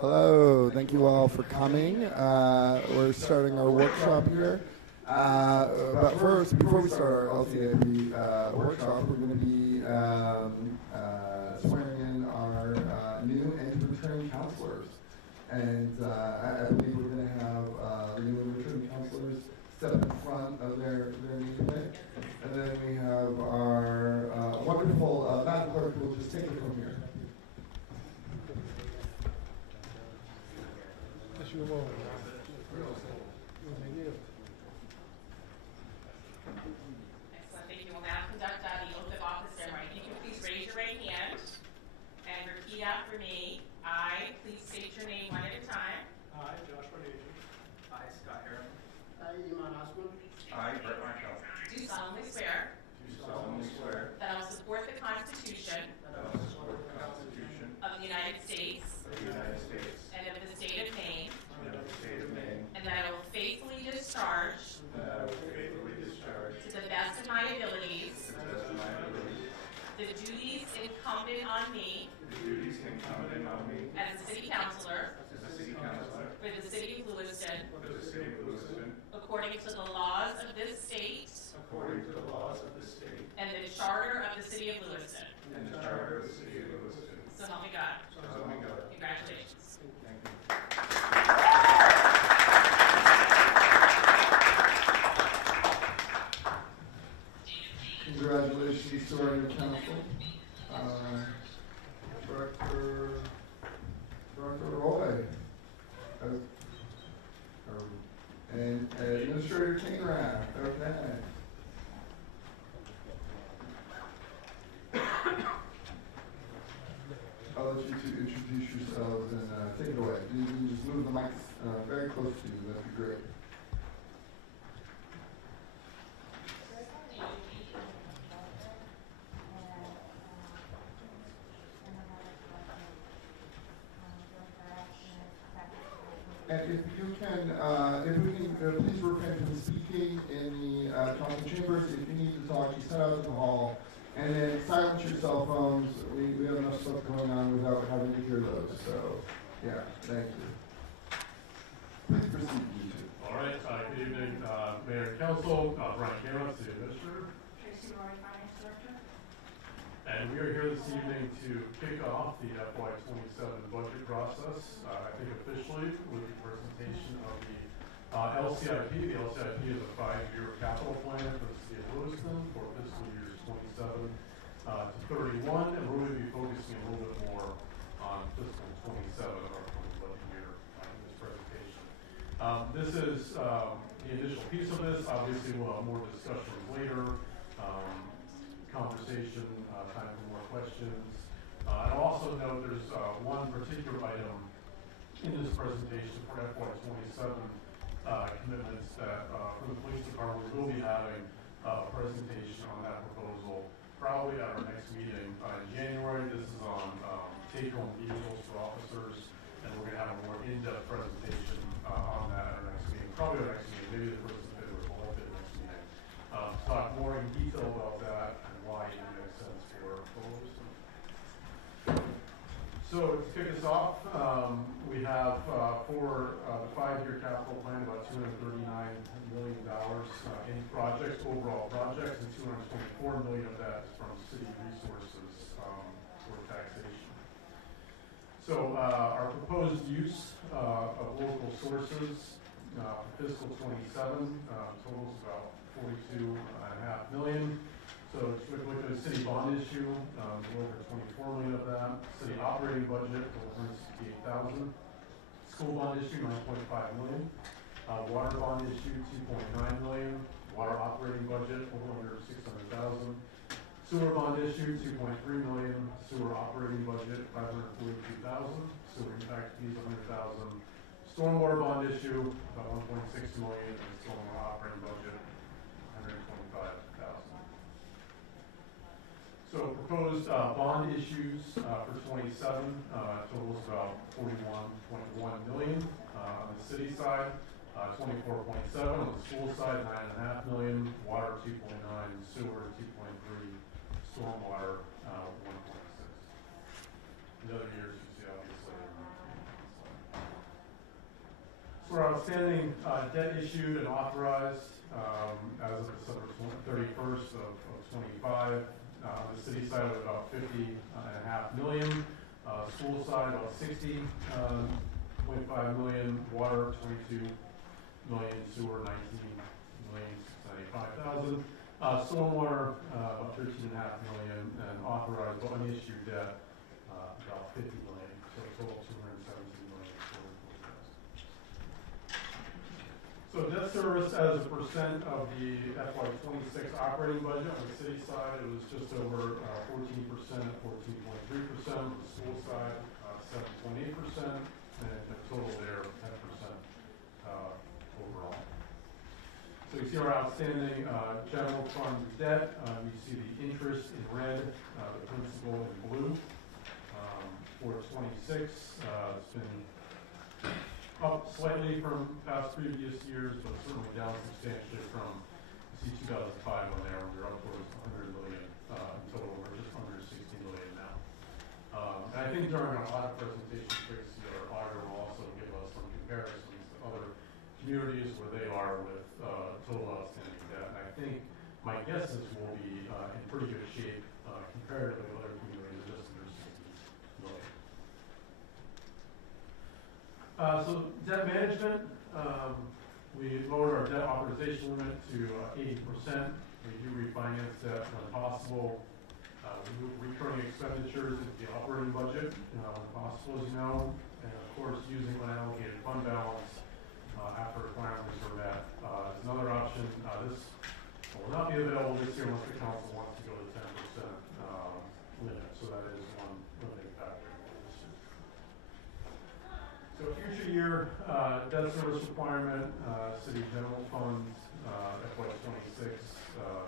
Hello, thank you all for coming. We're starting our workshop here. But first, before we start our LCIP workshop, we're going to be swearing in our new and returning counselors. And I believe we're going to have the new and returning counselors step in front of their nameplate. And then we have our wonderful Madam Clerk who will just take it from here. Excellent. Thank you. We'll now conduct the oath of office ceremony. Can you please raise your right hand and repeat after me? I, please state your name one at a time. I, Joshua Nation. I, Scott Harris. I, Iman Osman. I, Brett Marshall. Do solemnly swear Do solemnly swear that I will support the Constitution that I will support the Constitution of the United States of the United States and of the state of Maine, and of the state of Maine, and that I will faithfully discharge and that I will faithfully discharge to the best of my abilities to the best of my ability the duties incumbent on me the duties incumbent on me as a city councilor as a city councilor for the city of Lewiston, for the city of Lewiston, according to the laws of this state according to the laws of the state and the charter of the city of Lewiston. and the charter of the city of Lewiston. So help me God. So help me God. Congratulations. Thank you. Congratulations to our new council. Director Roy. And Administrator Kingrath. Okay. I'll let you two introduce yourselves and take it away. You can just move the mics very close to you. That'd be great. And if you can, please refrain from speaking in the council chambers. If you need to talk, just head out to the hall. And then silence your cell phones. We have enough stuff going on without having to hear those. So, yeah, thank you. Please proceed, you two. All right. Good evening, Mayor and Council. Brian Cameron, City Administrator. Tracy Roy, Finance Director. And we are here this evening to kick off the FY27 budget process, I think officially, with the presentation of the LCIP. The LCIP is a 5-year capital plan for the city of Lewiston for fiscal years 27 to 31, and we're going to be focusing a little bit more on fiscal 27 of our 20 budget year in this presentation. This is the initial piece of this. Obviously, we'll have more discussions later. Conversation, time for more questions. And I'll also note there's one particular item in this presentation for FY27 commitments that for the police department we will be having a presentation on that proposal probably at our next meeting in January. This is on take-home vehicles for officers, and we're going to have a more in-depth presentation on that at our probably our next meeting, maybe the first of February, we'll have the next meeting. Talk more in detail about that and why it makes sense for Lewiston. So to kick us off, we have for the 5-year capital plan about $239 million in projects, overall projects, and $224 million of that is from city resources for taxation. So our proposed use of local sources for fiscal 27 totals about $42.5 million. So if we look at the city bond issue, a little over $24 million of that. City operating budget, $168,000. School bond issue, $9.5 million. Water bond issue, $2.9 million. Water operating budget, over $600,000. Sewer bond issue, $2.3 million. Sewer operating budget, $542,000. Sewer impact fees, $100,000. Stormwater bond issue, about $1.6 million. And stormwater operating budget, $125,000. So proposed bond issues for 27 totals about $41.1 million on the city side, 24.7 on the school side, $9.5 million, water 2.9, sewer 2.3, stormwater 1.6. The other years you see obviously. So our outstanding debt issued and authorized as of December 31st of 25. The city side of about $50.5 million, school side about $60.5 million, water $22 million, sewer $19,695,000, stormwater about $13.5 million, and authorized unissued debt about $50 million, so a total of $217 million. So debt service as a percent of the FY26 operating budget on the city side, it was just over 14% at 14.3%. On the school side, 7.8%, and the total there 10% overall. So you see our outstanding general fund debt. You see the interest in red, the principal in blue. For 26, it's been up slightly from past previous years, but certainly down substantially from, you see 2005 on there, we're up towards $100 million in total. We're just under $60 million now. And I think during our audit presentation, Tracy, our auditor will also give us some comparisons to other communities where they are with total outstanding debt. And I think my guess is we'll be in pretty good shape comparatively with other communities just under $60 million. So debt management, we lowered our debt authorization limit to 80%. We do refinance debt when possible. We move recurring expenditures into the operating budget when possible, as you know. And of course, using unallocated fund balance after requirements are met is another option. This will not be available this year unless the council wants to go to 10% limit. So that is one limiting factor. So future year debt service requirement, city general funds, FY26,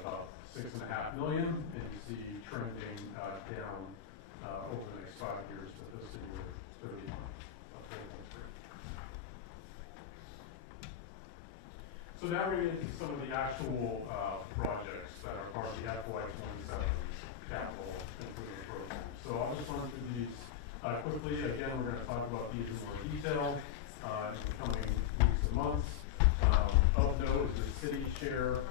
about $6.5 million, and you see trending down over the next 5 years to fiscal year 31 of 4.3. So now we're into some of the actual projects that are part of the FY27 capital improvement program. So I'll just run through these quickly. Again, we're going to talk about these in more detail in the coming weeks and months. Of note is the city share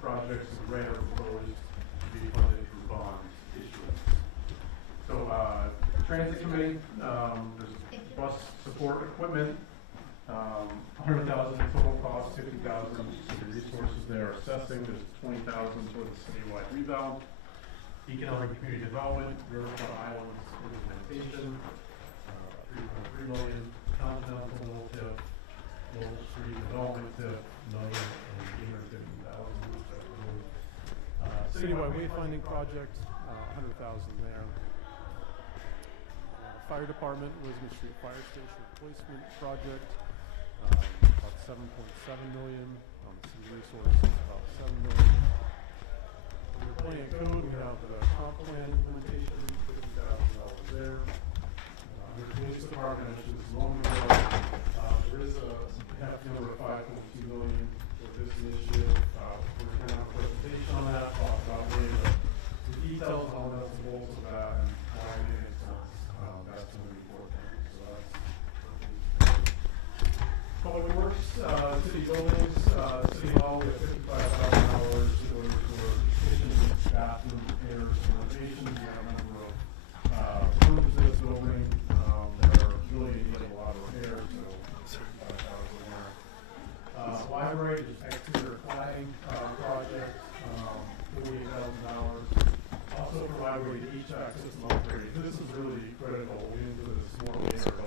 projects in red are proposed to be funded through bond issuance. So transit committee, there's bus support equipment, $100,000 total cost, $50,000 city resources there assessing. There's $20,000 toward the citywide rebound. Economic and community development, Riverfront Islands implementation, $3.3 million, Continental Middle Tip, Lowell Street Development Tip, $1,850,000. Citywide wayfinding project, $100,000 there. Fire Department, Elizabeth Street Fire Station replacement project, about $7.7 million. City resources, about $7 million. We're playing code. We have the comp plan implementation, $50,000 there. Under police department, which is long ago, there is a hefty number of $5.2 million for this initiative. We're going to have a presentation on that, talk about maybe the details on the nuts and bolts of that and why it makes sense. That's going to be important. So that's Public Works, city buildings, city hall, we have $55,000 going for kitchen, bathroom repairs, and renovations. We have a number of rooms in this building that are really needing a lot of repairs, so $55,000 in there. Library, just exterior cladding project, $48,000. Also for library, the HVAC system upgrade. This is really critical. We into this more later, but